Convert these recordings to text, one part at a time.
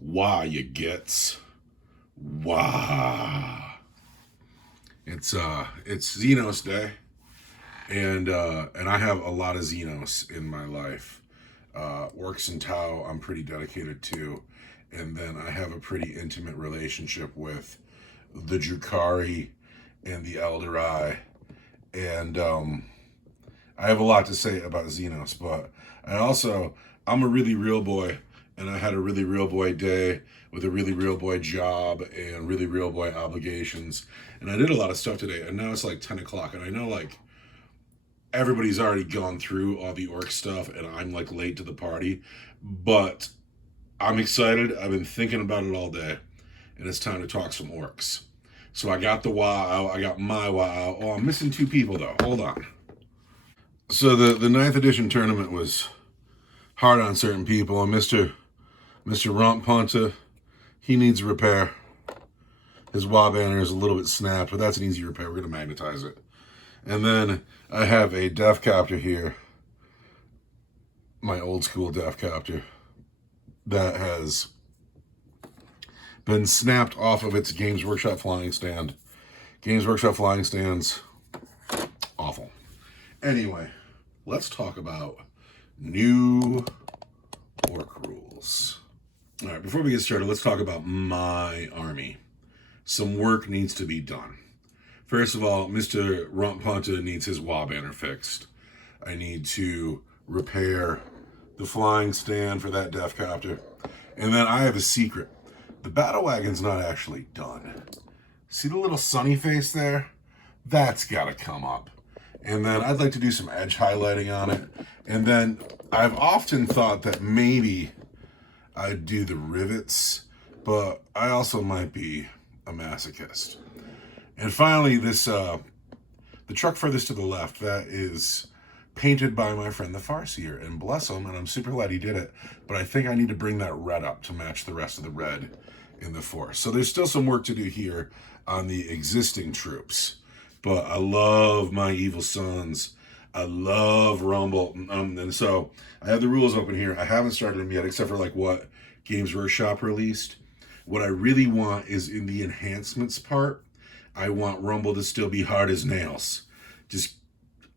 Why, you gets. Why. It's Xenos Day, and I have a lot of Xenos in my life. Orks and Tau I'm pretty dedicated to, and then I have a pretty intimate relationship with the Drukhari and the Eldari, and I have a lot to say about Xenos, but I'm a really real boy, and I had a really real boy day with a really real boy job and really real boy obligations. And I did a lot of stuff today, and now it's like 10 o'clock, and I know like everybody's already gone through all the orc stuff, and I'm like late to the party, but I'm excited. I've been thinking about it all day, and it's time to talk some orcs. So I got the WoW out, I got my WoW out. Oh, I'm missing two people though. Hold on. So the ninth edition tournament was hard on certain people, and Mr. Romp Ponta, he needs repair. His WoW banner is a little bit snapped, but that's an easy repair. We're going to magnetize it. And then I have a Death Copter here, my old school Death Copter, that has been snapped off of its Games Workshop flying stand. Games Workshop flying stands, awful. Anyway, let's talk about new orc rules. All right, before we get started, let's talk about my army. Some work needs to be done. First of all, Mr. Rumponta needs his WoW banner fixed. I need to repair the flying stand for that Death Copter. And then I have a secret. The battle wagon's not actually done. See the little sunny face there? That's gotta come up. And then I'd like to do some edge highlighting on it. And then I've often thought that maybe I'd do the rivets, but I also might be a masochist. And finally, the truck furthest to the left, that is painted by my friend the Farseer, and bless him, and I'm super glad he did it, but I think I need to bring that red up to match the rest of the red in the force. So there's still some work to do here on the existing troops, but I love my evil sons. I love Rumble, and so I have the rules open here. I haven't started them yet, except for like what Games Workshop released. What I really want is in the enhancements part, I want Rumble to still be hard as nails. Just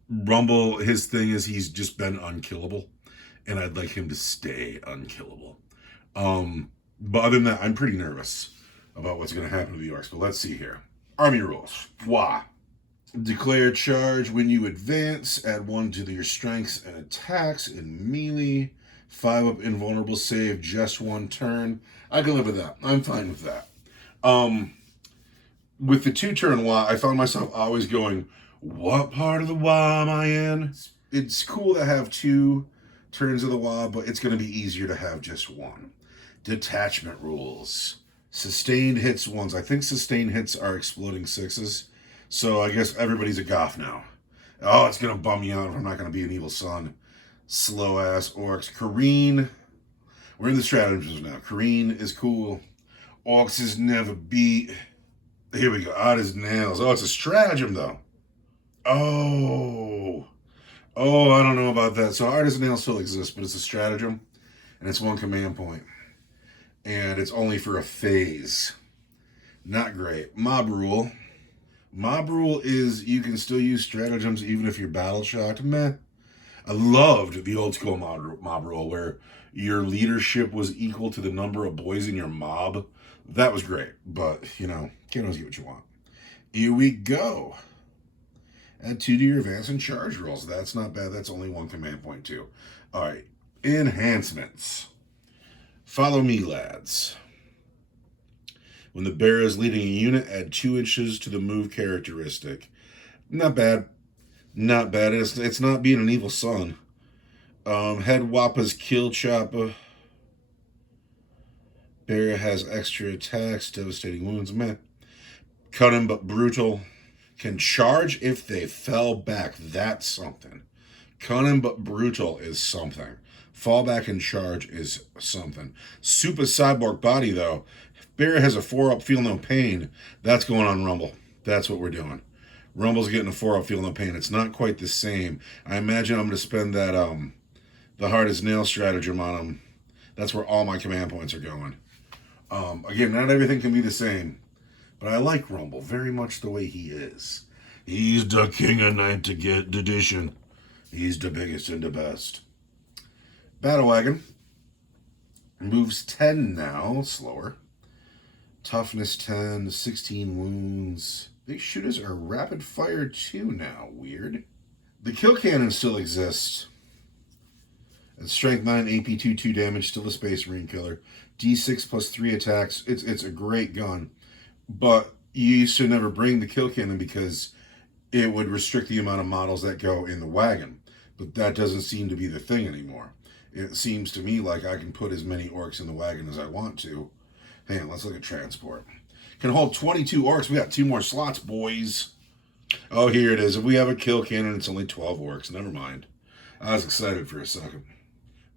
Rumble, his thing is he's just been unkillable, and I'd like him to stay unkillable. But other than that, I'm pretty nervous about what's going to happen to the Orcs. But let's see here. Army rules. Why? Declare charge when you advance. Add 1 to your strengths and attacks in melee. 5 up invulnerable save, just 1 turn. I can live with that. I'm fine with that. With the 2-turn WoW, I found myself always going, what part of the WoW am I in? It's cool to have 2 turns of the WoW, but it's going to be easier to have just 1. Detachment rules. Sustained hits ones. I think sustained hits are exploding 6s. So I guess everybody's a goth now. Oh, it's going to bum me out if I'm not going to be an evil son. Slow ass orcs. Kareen. We're in the stratagems now. Kareen is cool. Orcs is never beat. Here we go. Odd as nails. Oh, it's a stratagem though. Oh, I don't know about that. So Art as Nails still exists, but it's a stratagem, and it's 1 command point, and it's only for a phase. Not great. Mob rule. Mob rule is you can still use stratagems even if you're battle shocked. Meh. I loved the old school mob rule where your leadership was equal to the number of boys in your mob. That was great, but can't always get what you want. Here we go. Add 2 to your advance and charge rolls. That's not bad. That's only 1 command point too. All right. Enhancements. Follow me, lads. When the bearer is leading a unit, add 2 inches to the move characteristic. Not bad. Not bad. It's not being an evil son. Head Wappa's kill chopper. Bearer has extra attacks, devastating wounds. Meh. Cut him but brutal. Can charge if they fell back. That's something. Cunning but brutal is something. Fall back and charge is something. Super cyborg body, though. Bear has a 4-up, feel no pain. That's going on Rumble. That's what we're doing. Rumble's getting a 4-up, feel no pain. It's not quite the same. I imagine I'm going to spend that the hard as nail stratagem on him. That's where all my command points are going. Again, not everything can be the same, but I like Rumble very much the way he is. He's the king of night to get edition. He's the biggest and the best. Battle Wagon moves 10 now, slower. Toughness 10, 16 wounds. Big shooters are rapid fire 2 now, weird. The kill cannon still exists. And strength 9, AP 2 damage, still a Space Marine killer. D6 plus 3 attacks. It's a great gun. But you used to never bring the kill cannon because it would restrict the amount of models that go in the wagon. But that doesn't seem to be the thing anymore. It seems to me like I can put as many orcs in the wagon as I want to. Hang on, let's look at transport. Can hold 22 orcs. We got 2 more slots, boys. Oh, here it is. If we have a kill cannon, it's only 12 orcs. Never mind. I was excited for a second.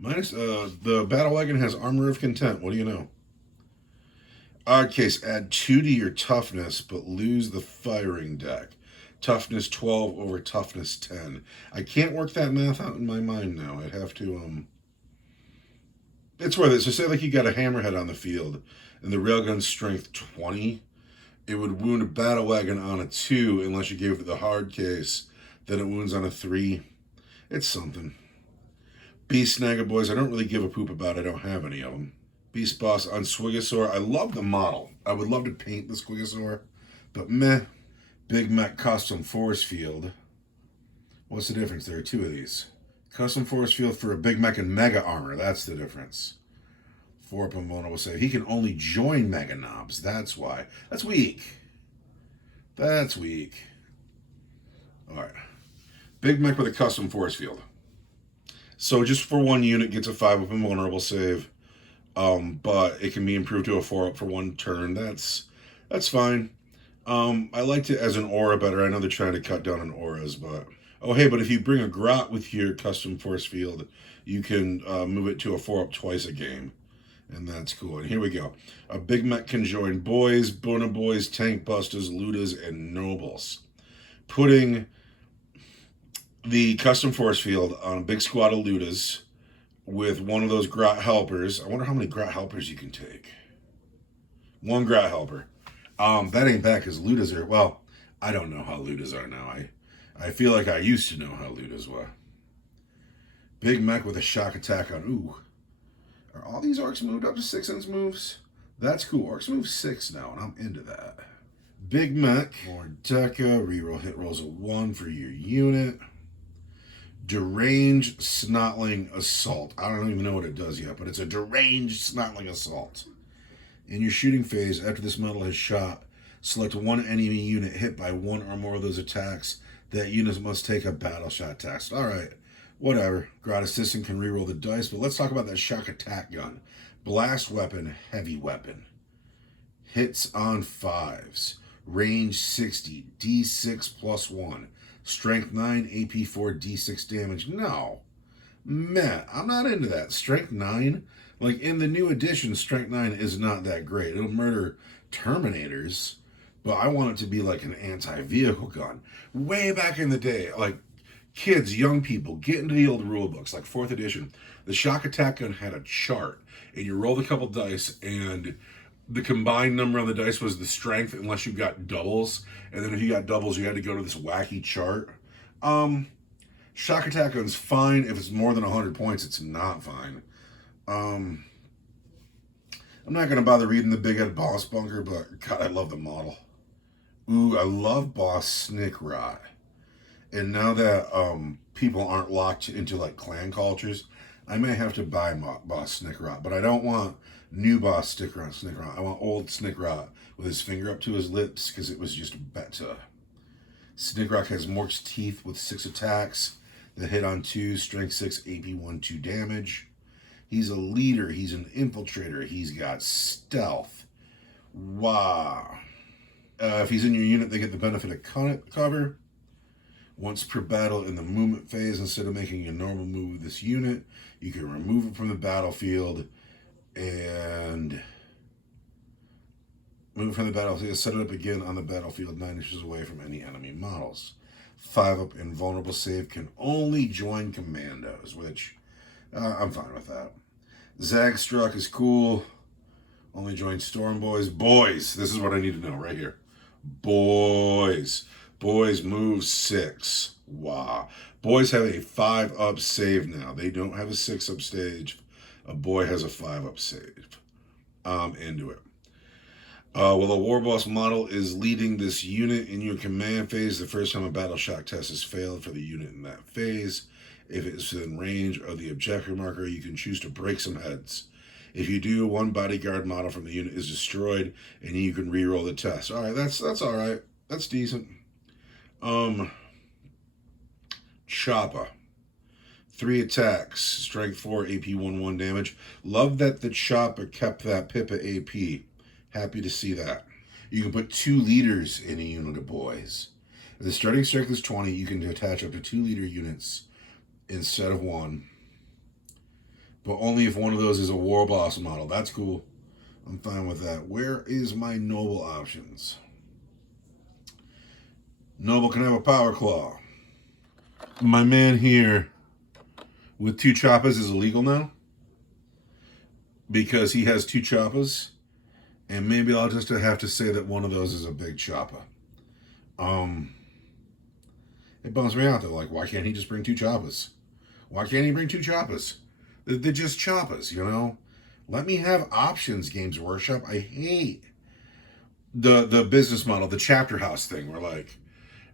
The battle wagon has armor of content. What do you know? Odd case, add 2 to your toughness, but lose the firing deck. Toughness 12 over toughness 10. I can't work that math out in my mind now. I'd have to, It's worth it. So say like you got a hammerhead on the field, and the railgun's strength 20. It would wound a battle wagon on a 2 unless you gave it the hard case. Then it wounds on a 3. It's something. Beast Snagger boys, I don't really give a poop about. I don't have any of them. Beast Boss on Squigosaur. I love the model. I would love to paint the Squigosaur, but meh. Big Mech Custom Force Field. What's the difference? There are 2 of these. Custom Force Field for a Big Mech and Mega Armor. That's the difference. 4 up invulnerable save. He can only join Mega Knobs. That's why. That's weak. That's weak. Alright. Big Mech with a Custom Force Field. So just for 1 unit gets a 5 up invulnerable save. But it can be improved to a 4 up for 1 turn. That's fine. I liked it as an aura better. I know they're trying to cut down on auras, but... Oh, hey, but if you bring a Grot with your Custom Force Field, you can move it to a 4 up twice a game. And that's cool. And here we go. A Big Mech can join Boys, Bona Boys, Tank Busters, Ludas, and Nobles. Putting the Custom Force Field on a big squad of Ludas with one of those Grot Helpers. I wonder how many Grot Helpers you can take. 1 Grot Helper. That ain't bad because Ludas are... Well, I don't know how Ludas are now. I feel like I used to know how Ludas were. Big Mech with a shock attack on... Ooh. Are all these orcs moved up to 6-inch moves? That's cool. Orcs move 6 now, and I'm into that. Big Mech. More Deca. Reroll hit rolls of 1 for your unit. Deranged Snotling Assault. I don't even know what it does yet, but it's a deranged Snotling Assault. In your shooting phase, after this model has shot, select 1 enemy unit hit by 1 or more of those attacks. That unit must take a battle shot test. Alright, whatever. Grot Assistant can reroll the dice, but let's talk about that shock attack gun. Blast weapon, heavy weapon. Hits on 5s. Range 60. D6 plus 1. Strength 9, AP 4, D6 damage. No. Meh, I'm not into that. Strength 9? Like, in the new edition, Strength 9 is not that great. It'll murder Terminators, but I want it to be like an anti-vehicle gun. Way back in the day, like, kids, young people, get into the old rule books, like 4th edition. The shock attack gun had a chart, and you rolled a couple dice, and the combined number on the dice was the strength, unless you got doubles, and then if you got doubles, you had to go to this wacky chart. Shock attack gun's fine. If it's more than 100 points, it's not fine. I'm not going to bother reading the Big Ed Boss Bunker, but God, I love the model. Ooh, I love Boss Snickrot. And now that people aren't locked into like clan cultures, I may have to buy Boss Snickrot, but I don't want new Boss Snickrot. I want old Snickrot with his finger up to his lips because it was just better. Snickrot has Mork's Teeth with 6 attacks. The hit on 2, strength 6, AP 1, 2 damage. He's a leader. He's an infiltrator. He's got stealth. Wow. If he's in your unit, they get the benefit of cover. Once per battle in the movement phase, instead of making a normal move with this unit, you can remove it from the battlefield and move it from the battlefield. Set it up again on the battlefield 9 inches away from any enemy models. 5 up invulnerable save can only join commandos, which I'm fine with that. Zagstruck is cool. Only join Storm Boys. Boys, this is what I need to know right here. Boys. Boys move 6. Wow. Boys have a 5-up save now. They don't have a 6-up stage. A boy has a 5-up save. I'm into it. Well, a war boss model is leading this unit in your command phase the first time a battle shock test has failed for the unit in that phase. If it is within range of the objective marker, you can choose to break some heads. If you do, one bodyguard model from the unit is destroyed, and you can re-roll the test. All right, that's all right. That's decent. Choppa. 3 attacks, strength 4, AP 1/1 damage. Love that the Choppa kept that Pippa AP. Happy to see that. You can put 2 leaders in a unit of boys. If the starting strength is 20, you can attach up to 2 leader units instead of 1. But only if one of those is a war boss model. That's cool. I'm fine with that. Where is my noble options? Noble can have a power claw. My man here with 2 Choppas is illegal now because he has 2 Choppas, and maybe I'll just have to say that one of those is a big Choppa. It bums me out though. Like, why can't he just bring 2 Choppas? Why can't he bring 2 Choppas? They're just Choppas, you know? Let me have options, Games Workshop. I hate the business model, the chapter house thing, where like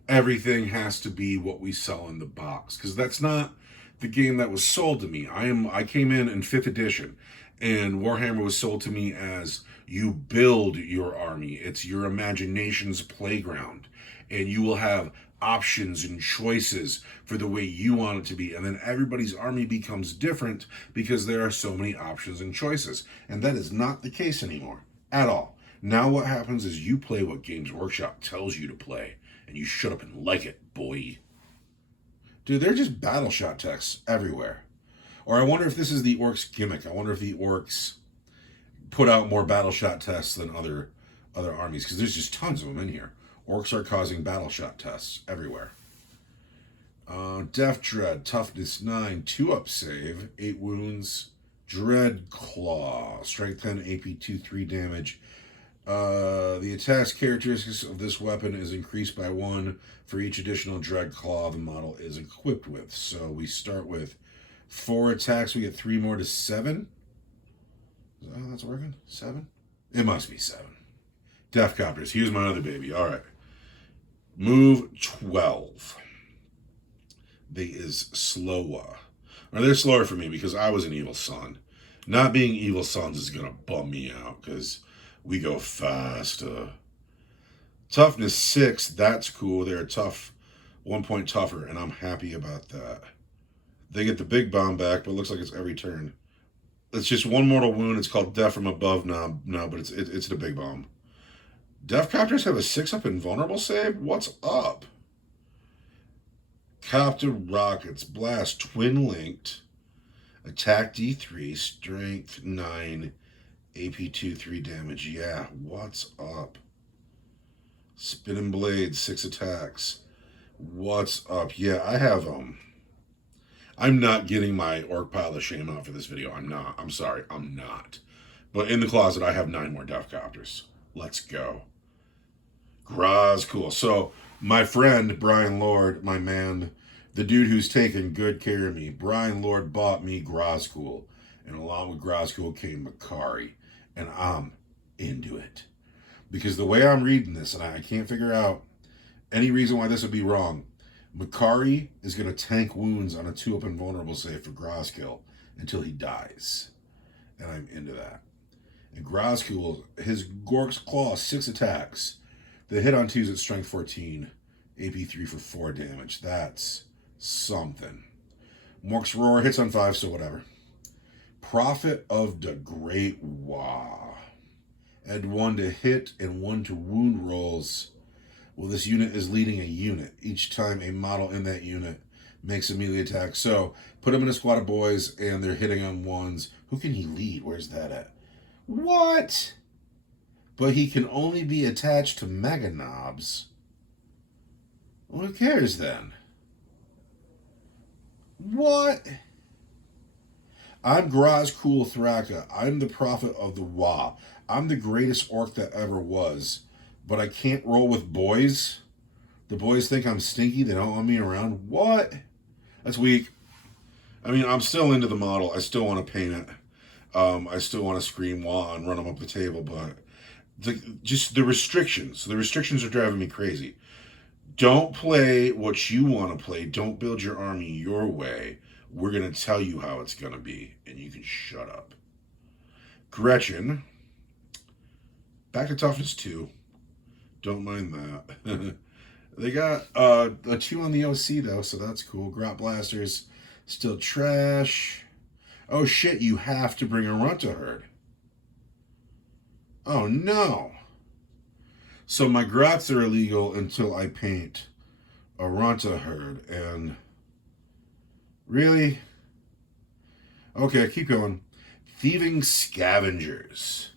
everything has to be what we sell in the box, because that's not the game that was sold to me. I came in 5th edition, and Warhammer was sold to me as you build your army. It's your imagination's playground, and you will have options and choices for the way you want it to be. And then everybody's army becomes different because there are so many options and choices. And that is not the case anymore at all. Now what happens is you play what Games Workshop tells you to play, and you shut up and like it, boy. Dude, they're just battle shot texts everywhere. Or I wonder if this is the Orks gimmick. I wonder if the Orks put out more battle shot tests than other armies, because there's just tons of them in here. Orks are causing battle shot tests everywhere. Death Dread, Toughness 9, 2-up save, 8 wounds. Dread Claw, Strength 10, AP 2, 3 damage. The attack characteristics of this weapon is increased by 1 for each additional Dread Claw the model is equipped with. So we start with 4 attacks, we get 3 more to 7. Is that how that's working? 7? It must be 7. Death Copters, here's my other baby. All right. Move 12. They is slower. Or they're slower for me because I was an evil son. Not being evil sons is going to bum me out because we go faster. Toughness 6, that's cool. They're tough, 1 point tougher, and I'm happy about that. They get the big bomb back, but it looks like it's every turn. It's just 1 mortal wound. It's called Death from Above now, but it's the big bomb. Death Copters have a 6-up invulnerable save? What's up? Copter Rockets, Blast, Twin Linked, Attack D3, Strength 9, AP 2, 3 damage. Yeah, what's up? Spinning Blade, 6 attacks. What's up? Yeah, I have, I'm not getting my Orc Pile of Shame out for this video. I'm not. I'm sorry. I'm not. But in the closet, I have 9 more Death Copters. Let's go. Graz, cool. So my friend, Brian Lord, my man, the dude who's taken good care of me, Brian Lord bought me Grazcool. And along with Grazcool came Makari. And I'm into it. Because the way I'm reading this, and I can't figure out any reason why this would be wrong, Makari is going to tank wounds on a 2-up invulnerable save for Grazkill until he dies. And I'm into that. And Grazcool, his Gork's Claw, 6 attacks. The hit on 2's at Strength 14, AP 3 for 4 damage. That's something. Mork's Roar hits on 5, so whatever. Prophet of the Great Wa. Add 1 to hit and 1 to wound rolls. Well, this unit is leading a unit. Each time a model in that unit makes a melee attack. So put him in a squad of boys and they're hitting on 1s. Who can he lead? Where's that at? What? But he can only be attached to Mega Knobs. Well, who cares then? What? I'm Graz Kul Thraka. I'm the prophet of the Wa. I'm the greatest orc that ever was. But I can't roll with boys? The boys think I'm stinky. They don't want me around. What? That's weak. I mean, I'm still into the model. I still want to paint it. I still want to scream Wa and run them up the table. But just the restrictions. The restrictions are driving me crazy. Don't play what you want to play. Don't build your army your way. We're going to tell you how it's going to be, and you can shut up. Gretchen, back to toughness 2. Don't mind that. They got a 2 on the OC, though, so that's cool. Grot Blasters, still trash. Oh, shit, you have to bring a Runta herd. Oh, no. So my Grots are illegal until I paint a Runta herd, and... Really? Okay, keep going. Thieving Scavengers.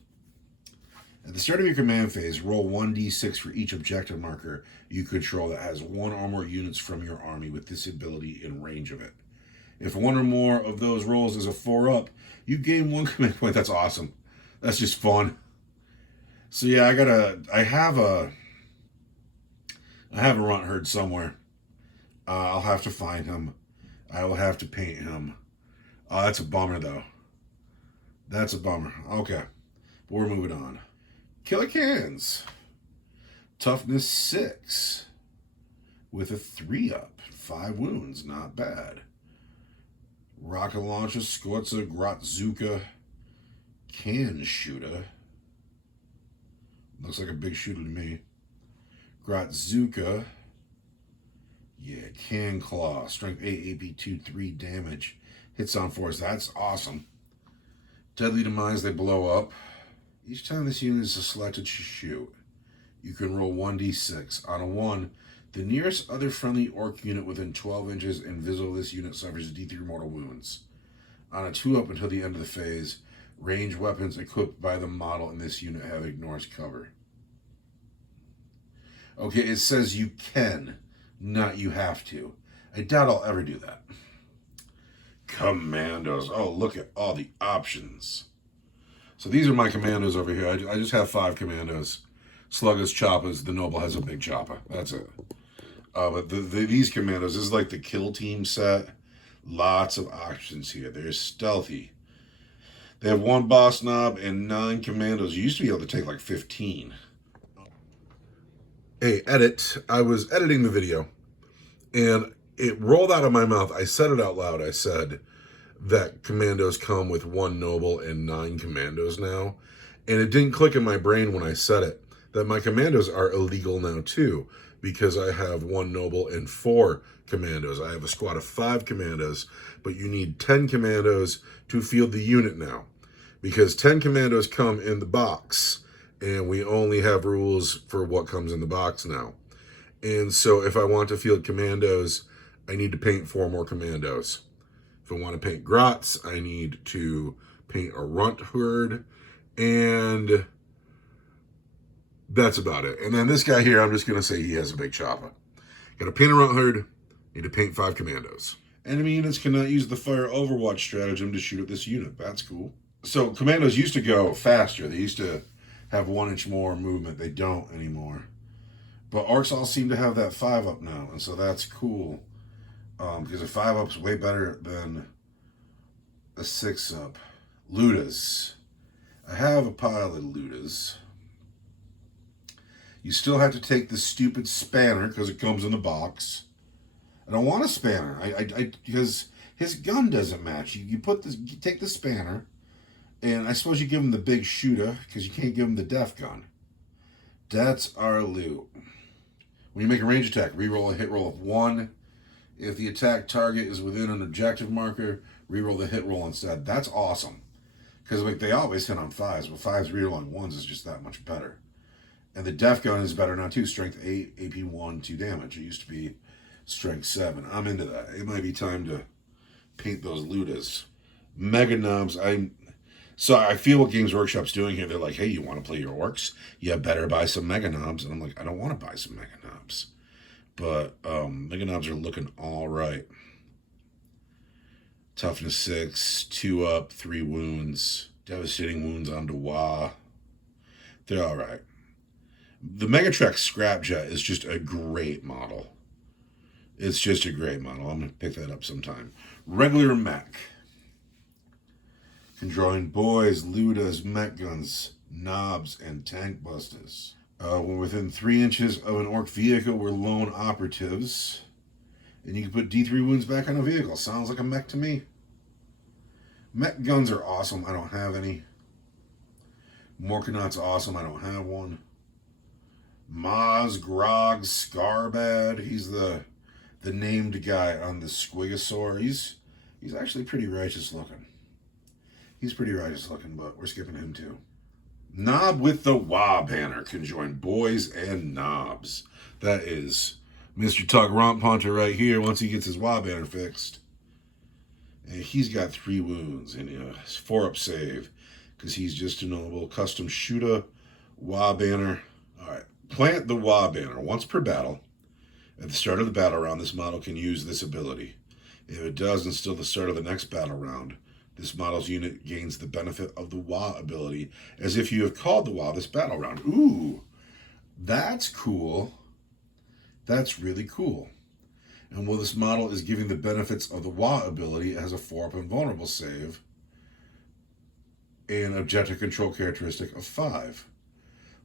At the start of your command phase, roll 1d6 for each objective marker you control that has 1 or more units from your army with this ability in range of it. If 1 or more of those rolls is a 4-up, you gain 1 command point. That's awesome. That's just fun. So yeah, I have a runt herd somewhere. I'll have to find him. I will have to paint him. That's a bummer, though. That's a bummer. Okay. But we're moving on. Killer Cans. Toughness 6. With a 3-up. 5 wounds. Not bad. Rocket Launcher, Skorza, Grotzuka, Can Shooter. Looks like a big shooter to me. Grotzuka. Yeah, Can Claw. Strength 8, AP 2, 3 damage. Hits on force. That's awesome. Deadly Demise, they blow up. Each time this unit is selected to shoot, you can roll 1d6. On a 1, the nearest other friendly orc unit within 12 inches and visible of this unit suffers D3 mortal wounds. On a 2-up until the end of the phase, ranged weapons equipped by the model in this unit have ignores cover. Okay, it says you can, not you have to. I doubt I'll ever do that. Commandos. Oh, look at all the options. So these are my commandos over here. I just have 5 commandos. Sluggers, choppers. The noble has a big chopper. That's it. But these commandos, this is like the kill team set. Lots of options here. They're stealthy. They have 1 boss knob and 9 commandos. You used to be able to take like 15. Hey, edit. I was editing the video, and it rolled out of my mouth. I said it out loud. I said that commandos come with 1 noble and 9 commandos now. And it didn't click in my brain when I said it, that my commandos are illegal now too, because I have 1 noble and 4 commandos. I have a squad of 5 commandos, but you need 10 commandos to field the unit now, because 10 commandos come in the box, and we only have rules for what comes in the box now. And so if I want to field commandos, I need to paint 4 more commandos. If I want to paint grots, I need to paint a runt herd, and that's about it. And then this guy here, I'm just going to say he has a big chopper. Got to paint a runt herd, need to paint 5 commandos. Enemy units cannot use the fire overwatch stratagem to shoot at this unit. That's cool. So commandos used to go faster. They used to have 1 inch more movement. They don't anymore. But orcs all seem to have that 5-up now, and so that's cool. Because a 5-up's way better than a 6-up. Ludas. I have a pile of Ludas. You still have to take the stupid spanner because it comes in the box. I don't want a spanner. Because his gun doesn't match. You take the spanner, and I suppose you give him the big shooter because you can't give him the def gun. That's our loot. When you make a range attack, reroll a hit roll of 1. If the attack target is within an objective marker, reroll the hit roll instead. That's awesome. Because like they always hit on 5s, but 5s rerolling 1s is just that much better. And the def gun is better now too. Strength 8, AP 1, 2 damage. It used to be strength 7. I'm into that. It might be time to paint those Ludas. Mega Knobs. So I feel what Games Workshop's doing here. They're like, hey, you want to play your orcs? You better buy some Mega Knobs. And I'm like, I don't want to buy some Mega Knobs. But Mega Knobs are looking all right. Toughness 6, 2 up, 3 wounds. Devastating wounds onto Wah. They're alright. The Megatrex Scrapjet is just a great model. It's just a great model. I'm going to pick that up sometime. Regular mech. Can draw in boys, Ludas, mech guns, knobs, and tank busters. When within 3 inches of an orc vehicle, we're lone operatives. And you can put D3 wounds back on a vehicle. Sounds like a mech to me. Mech guns are awesome. I don't have any. Morkanaut's awesome. I don't have one. Maz, Grog, Scarbad. He's the named guy on the Squigosaur. He's actually pretty righteous looking. He's pretty righteous looking, but we're skipping him too. Knob with the Wah banner can join boys and knobs. That is Mr. Tuck Romponter right here once he gets his Wah banner fixed. And he's got 3 wounds and a 4-up save because he's just a noble custom shooter Wah banner. Alright, plant the Wah banner once per battle. At the start of the battle round, this model can use this ability. If it does until the start of the next battle round, this model's unit gains the benefit of the Wah ability as if you have called the Wah this battle round. Ooh, that's cool. That's really cool. And while this model is giving the benefits of the Wah ability, it has a 4-up invulnerable save and objective control characteristic of 5.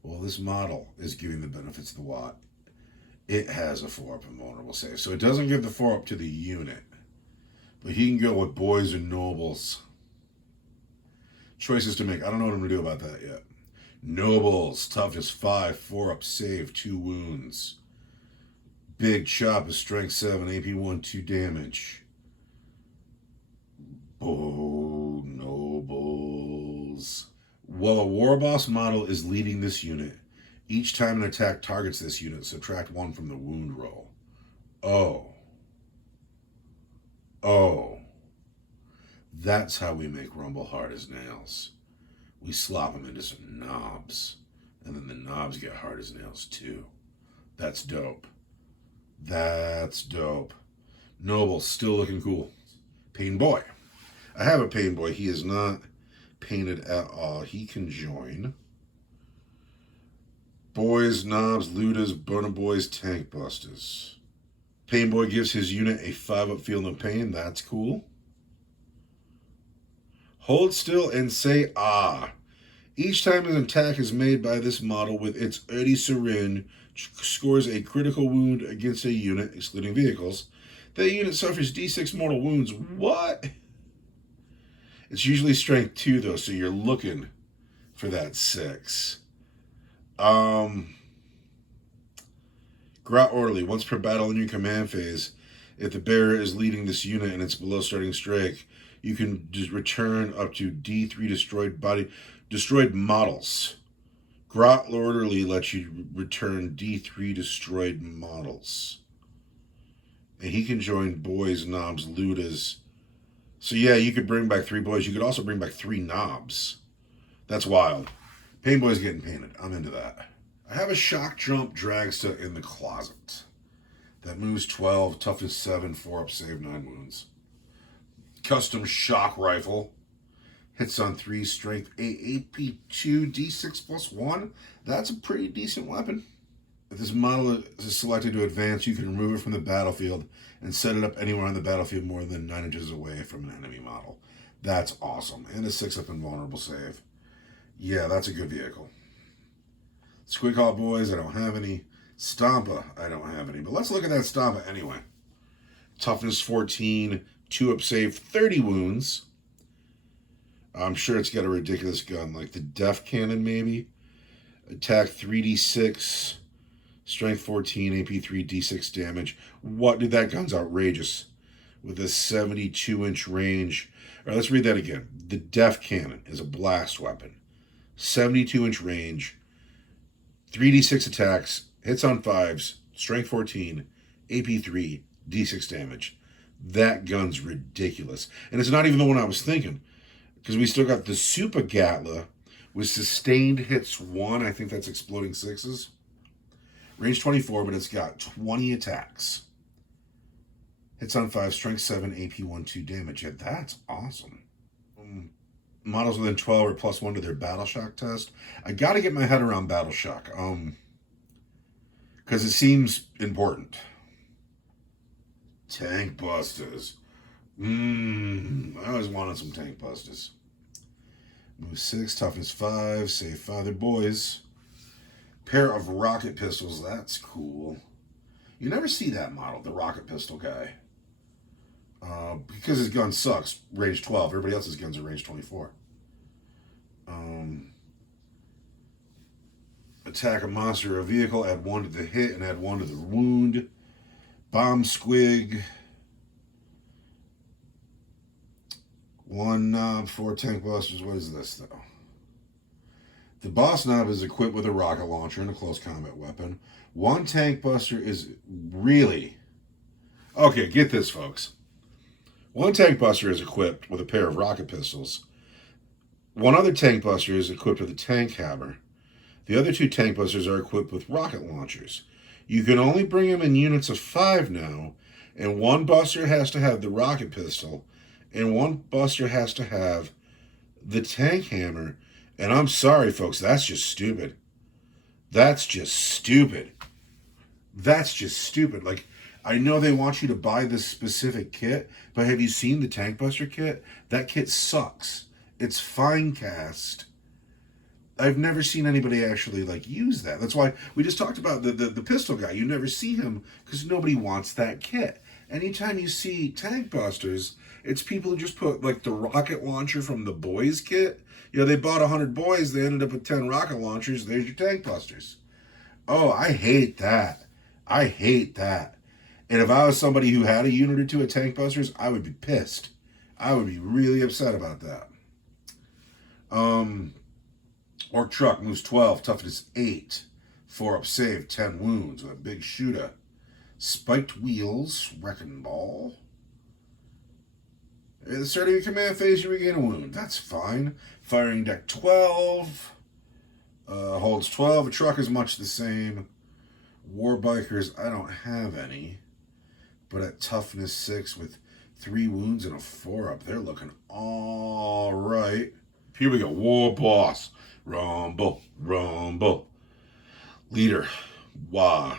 Well, this model is giving the benefits of the Wah. It has a 4-up invulnerable save. So it doesn't give the 4-up to the unit. But he can go with boys and nobles. Choices to make. I don't know what I'm going to do about that yet. Nobles, toughness 5, 4-up save, 2 wounds. Big chop is strength 7, AP 1, 2 damage. Oh, nobles. While a war boss model is leading this unit, each time an attack targets this unit, subtract 1 from the wound roll. Oh. That's how we make Rumble hard as nails. We slop them into some knobs. And then the knobs get hard as nails too. That's dope. That's dope. Noble, still looking cool. Pain Boy. I have a Pain Boy. He is not painted at all. He can join boys, knobs, Ludas, Burner Boys, tank busters. Pain Boy gives his unit a 5-up field of pain. That's cool. Hold still and say ah. Each time an attack is made by this model with its Erdi Syringe scores a critical wound against a unit, excluding vehicles, that unit suffers D6 mortal wounds. What? It's usually strength 2 though, so you're looking for that 6. Grot Orderly. Once per battle in your command phase, if the bearer is leading this unit and it's below starting strike, you can just return up to D3 destroyed models. Grot Orderly lets you return D3 destroyed models. And he can join boys, knobs, Ludas. So yeah, you could bring back 3 boys. You could also bring back 3 knobs. That's wild. Pain Boy's getting painted. I'm into that. I have a Shock Jump Dragster in the closet. That moves 12, toughness 7, 4-up save, 9 wounds. Custom Shock Rifle. Hits on 3, strength 8, AP 2, D6 plus 1. That's a pretty decent weapon. If this model is selected to advance, you can remove it from the battlefield and set it up anywhere on the battlefield more than 9 inches away from an enemy model. That's awesome. And a 6-up invulnerable save. Yeah, that's a good vehicle. Squig Hall Boys, I don't have any. Stompa, I don't have any. But let's look at that Stompa anyway. Toughness 14, 2-up save, 30 wounds. I'm sure it's got a ridiculous gun, like the Def Cannon maybe. Attack 3d6, strength 14, AP 3, d6 damage. What, dude, that gun's outrageous. With a 72-inch range. All right, let's read that again. The Def Cannon is a blast weapon. 72-inch range. 3d6 attacks, hits on 5s, strength 14, AP 3, d6 damage. That gun's ridiculous. And it's not even the one I was thinking. Because we still got the Super Gatla with sustained hits 1. I think that's exploding 6s. Range 24, but it's got 20 attacks. Hits on 5, strength 7, AP 1, 2 damage. Yeah, that's awesome. Models within 12 are +1 to their battle shock test. I gotta get my head around battle shock. Because it seems important. Tank busters. I always wanted some tank busters. Move 6, toughness 5, save 5. They're boys. Pair of rocket pistols. That's cool. You never see that model, the rocket pistol guy. Because his gun sucks, range 12. Everybody else's guns are range 24. Attack a monster or a vehicle, add 1 to the hit and add 1 to the wound. Bomb squig. 1 knob, 4 tank busters. What is this, though? The boss knob is equipped with a rocket launcher and a close combat weapon. 1 tank buster is really... Okay, get this, folks. 1 tank buster is equipped with a pair of rocket pistols. 1 other tank buster is equipped with a tank hammer. The other 2 tank busters are equipped with rocket launchers. You can only bring them in units of 5 now, and 1 buster has to have the rocket pistol, and 1 buster has to have the tank hammer. And I'm sorry, folks, that's just stupid. That's just stupid. That's just stupid. Like, I know they want you to buy this specific kit, but have you seen the Tank Buster kit? That kit sucks. It's fine cast. I've never seen anybody actually, like, use that. That's why we just talked about the pistol guy. You never see him because nobody wants that kit. Anytime you see Tank Busters, it's people who just put, like, the rocket launcher from the boys kit. You know, they bought 100 boys, they ended up with 10 rocket launchers, there's your Tank Busters. Oh, I hate that. I hate that. And if I was somebody who had a unit or 2 of Tank Busters, I would be pissed. I would be really upset about that. Ork truck moves 12, toughness 8, 4 up save, 10 wounds with a big shooter. Spiked wheels, wrecking ball. At the start of your command phase, you regain a wound. That's fine. Firing deck 12. Holds 12. A truck is much the same. War bikers, I don't have any. But at toughness 6 with 3 wounds and a 4 up, they're looking all right. Here we go. War boss. Rumble, rumble. Leader. Wah.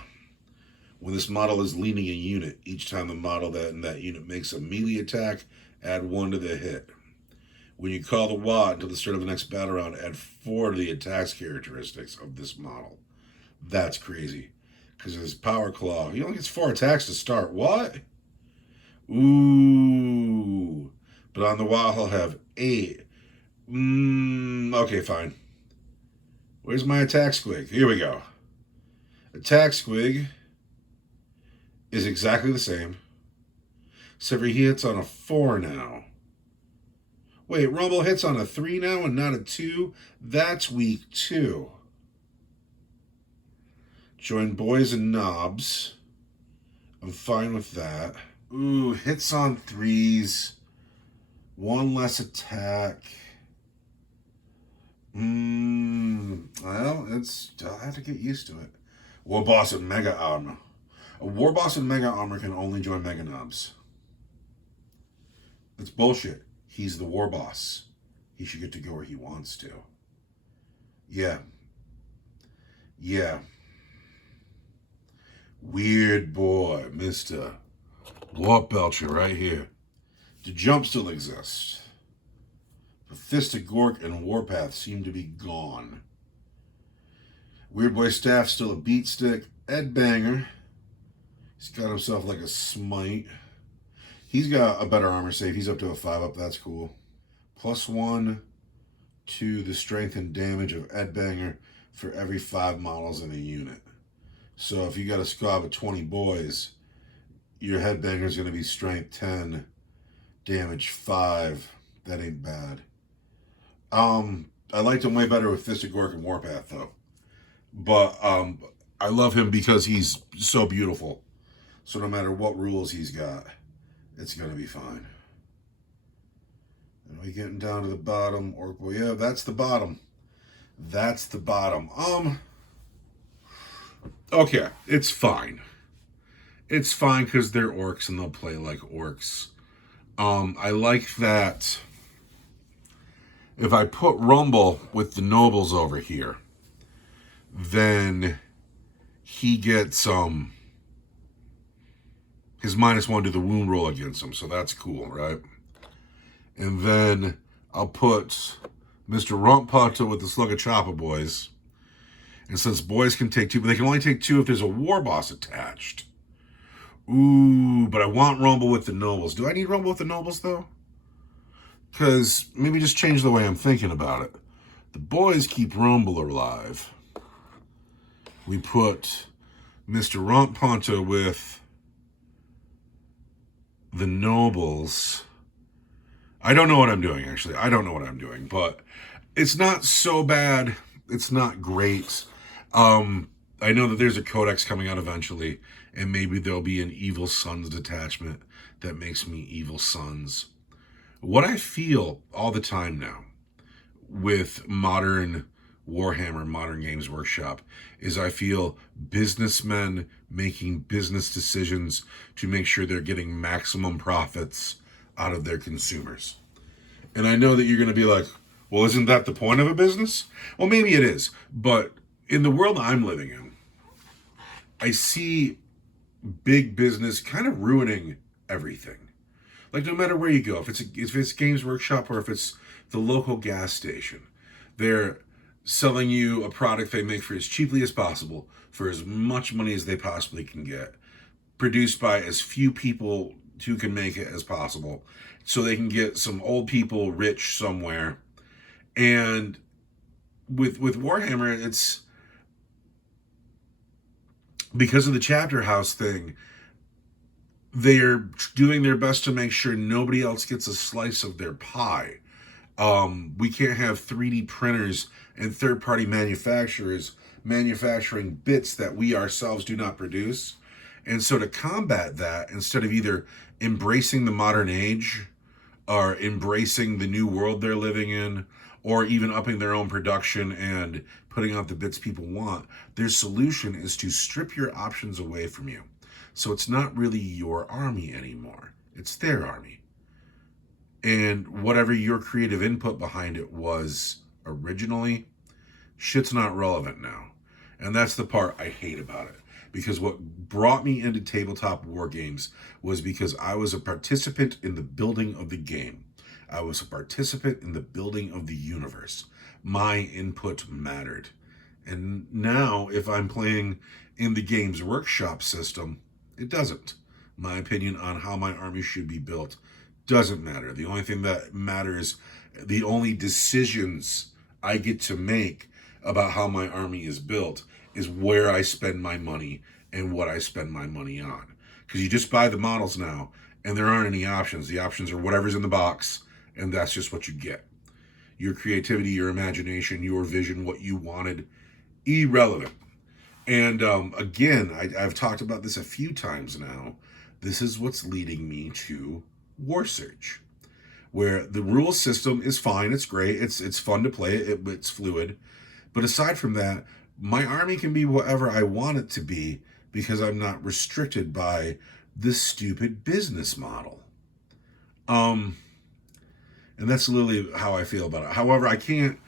When this model is leading a unit, each time the model in that unit makes a melee attack, add 1 to the hit. When you call the wah until the start of the next battle round, add 4 to the attacks characteristics of this model. That's crazy. Because of his power claw. He only gets 4 attacks to start. What? Ooh. But on the wah, he'll have 8. Okay, fine. Where's my attack squig? Here we go. Attack squig is exactly the same. Except for he hits on a 4 now. Wait, Rumble hits on a 3 now and not a 2? That's weak too. Join boys and knobs. I'm fine with that. Ooh, hits on 3s. 1 less attack. Well, I have to get used to it. War boss and mega armor. A war boss and mega armor can only join mega knobs. That's bullshit. He's the war boss. He should get to go where he wants to. Yeah. Yeah. Weird boy, Mr. Warp Belcher right here. The jump still exists. Pathistic Gork and Warpath seem to be gone. Weird Boy Staff still a beat stick. Ed Banger. He's got himself like a smite. He's got a better armor save. He's up to a 5 up. That's cool. +1 to the strength and damage of Ed Banger for every 5 models in a unit. So if you got a squad of 20 boys, your headbanger is going to be strength 10, damage 5. That ain't bad. I liked him way better with Fistic Gork and Warpath though. But I love him because he's so beautiful. So no matter what rules he's got, it's going to be fine. And we getting down to the bottom. Orc boy, yeah, that's the bottom. That's the bottom. Okay, it's fine. it's fine because they're orcs and they'll play like orcs. I like that if I put Rumble with the nobles over here, then he gets his -1 to the wound roll against him, so that's cool, right? And then I'll put Mr. Rumpata with the Slug of Choppa Boys. And since boys can take 2, but they can only take 2 if there's a war boss attached. Ooh, but I want Rumble with the nobles. Do I need Rumble with the nobles, though? Because maybe just change the way I'm thinking about it. The boys keep Rumble alive. We put Mr. Rumpata with the nobles. I don't know what I'm doing, actually. I don't know what I'm doing, but it's not so bad. It's not great. I know that there's a codex coming out eventually, and maybe there'll be an Evil Sons detachment that makes me Evil Sons. What I feel all the time now with modern Warhammer, Modern Games Workshop, is I feel businessmen making business decisions to make sure they're getting maximum profits out of their consumers. And I know that you're going to be like, well, isn't that the point of a business? Well, maybe it is. But in the world I'm living in, I see big business kind of ruining everything. Like, no matter where you go, if it's Games Workshop or if it's the local gas station, they're selling you a product they make for as cheaply as possible, for as much money as they possibly can get, produced by as few people who can make it as possible, so they can get some old people rich somewhere. And with Warhammer, it's because of the chapter house thing, they're doing their best to make sure nobody else gets a slice of their pie. We can't have 3D printers and third-party manufacturers manufacturing bits that we ourselves do not produce. And so to combat that, instead of either embracing the modern age or embracing the new world they're living in, or even upping their own production and putting out the bits people want, their solution is to strip your options away from you. So it's not really your army anymore. It's their army. And whatever your creative input behind it was originally, shit's not relevant now. And that's the part I hate about it. Because what brought me into tabletop war games was because I was a participant in the building of the game. I was a participant in the building of the universe. My input mattered. And now, if I'm playing in the Games Workshop system, it doesn't. My opinion on how my army should be built doesn't matter. The only thing that matters, the only decisions I get to make about how my army is built is where I spend my money and what I spend my money on. Because you just buy the models now, and there aren't any options. The options are whatever's in the box, and that's just what you get. Your creativity, your imagination, your vision, what you wanted, irrelevant. And again, I've talked about this a few times now. This is what's leading me to War Surge, where the rule system is fine. It's great. It's fun to play. It's fluid. But aside from that, my army can be whatever I want it to be because I'm not restricted by this stupid business model. And that's literally how I feel about it. However, I can't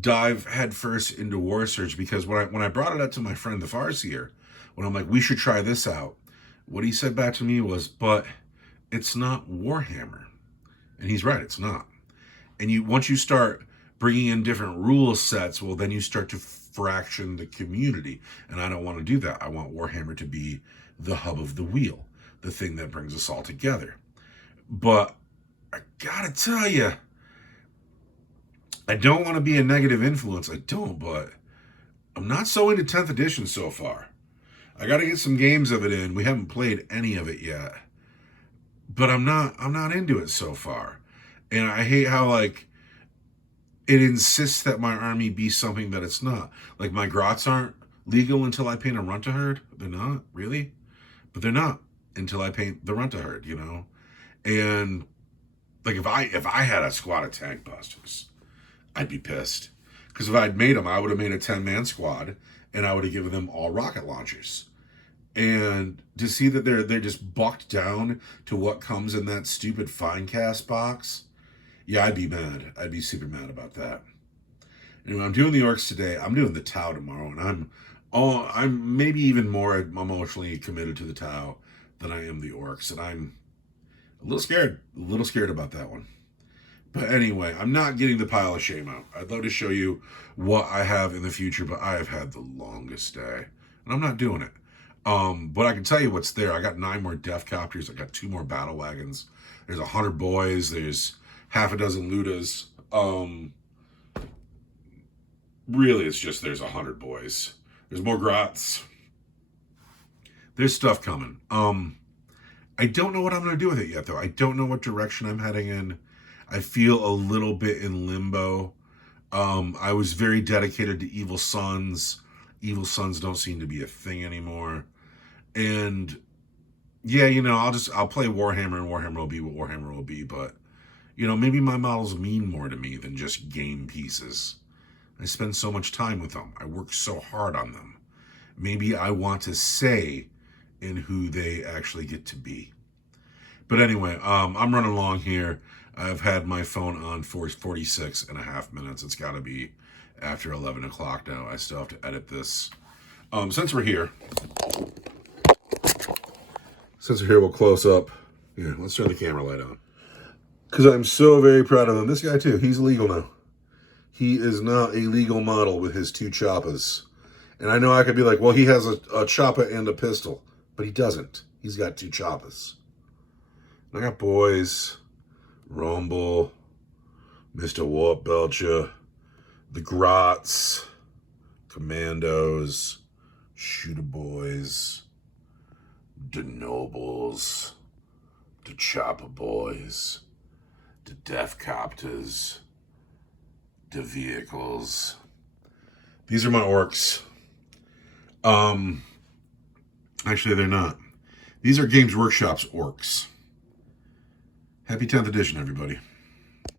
dive headfirst into War Surge because when I brought it up to my friend the Farseer, when I'm like, we should try this out, what he said back to me was, but it's not Warhammer. And he's right, it's not. And once you start bringing in different rule sets, well, then you start to fraction the community. And I don't want to do that. I want Warhammer to be the hub of the wheel, the thing that brings us all together. But I gotta tell you, I don't want to be a negative influence. I don't, but I'm not so into 10th edition so far. I got to get some games of it in. We haven't played any of it yet. But I'm not into it so far. And I hate how, like, it insists that my army be something that it's not. Like, my grots aren't legal until I paint a Runtaherd. They're not, really? But they're not until I paint the Runtaherd, you know? And, like, if I had a squad of tank busters, I'd be pissed. Because if I'd made them, I would have made a 10-man squad, and I would have given them all rocket launchers. And to see that they're just bucked down to what comes in that stupid Finecast box, yeah, I'd be mad. I'd be super mad about that. Anyway, I'm doing the Orks today. I'm doing the Tau tomorrow, and I'm maybe even more emotionally committed to the Tau than I am the Orks, and I'm a little scared about that one. But anyway, I'm not getting the pile of shame out. I'd love to show you what I have in the future, but I have had the longest day, and I'm not doing it. But I can tell you what's there. I got 9 more Death Copters. I got 2 more Battle Wagons. There's 100 boys. There's half a dozen Ludas. Really, it's just there's 100 boys. There's more Grots. There's stuff coming. I don't know what I'm going to do with it yet, though. I don't know what direction I'm heading in. I feel a little bit in limbo. I was very dedicated to Evil Sons. Evil Sons don't seem to be a thing anymore. And yeah, I'll play Warhammer, and Warhammer will be what Warhammer will be. But maybe my models mean more to me than just game pieces. I spend so much time with them. I work so hard on them. Maybe I want to say in who they actually get to be. But anyway, I'm running along here. I've had my phone on for 46 and a half minutes. It's got to be after 11 o'clock now. I still have to edit this. Since we're here, we'll close up. Here, let's turn the camera light on. Because I'm so very proud of him. This guy, too, he's legal now. He is now a legal model with his 2 choppas. And I know I could be like, well, he has a choppa and a pistol. But he doesn't. He's got 2 choppas. And I got boys, Rumble, Mr. Warp Belcher, the Grots, Commandos, Shooter Boys, the Nobles, the Chopper Boys, the Death Copters, the Vehicles. These are my Orks. Actually, they're not. These are Games Workshop's Orks. Happy 10th edition, everybody.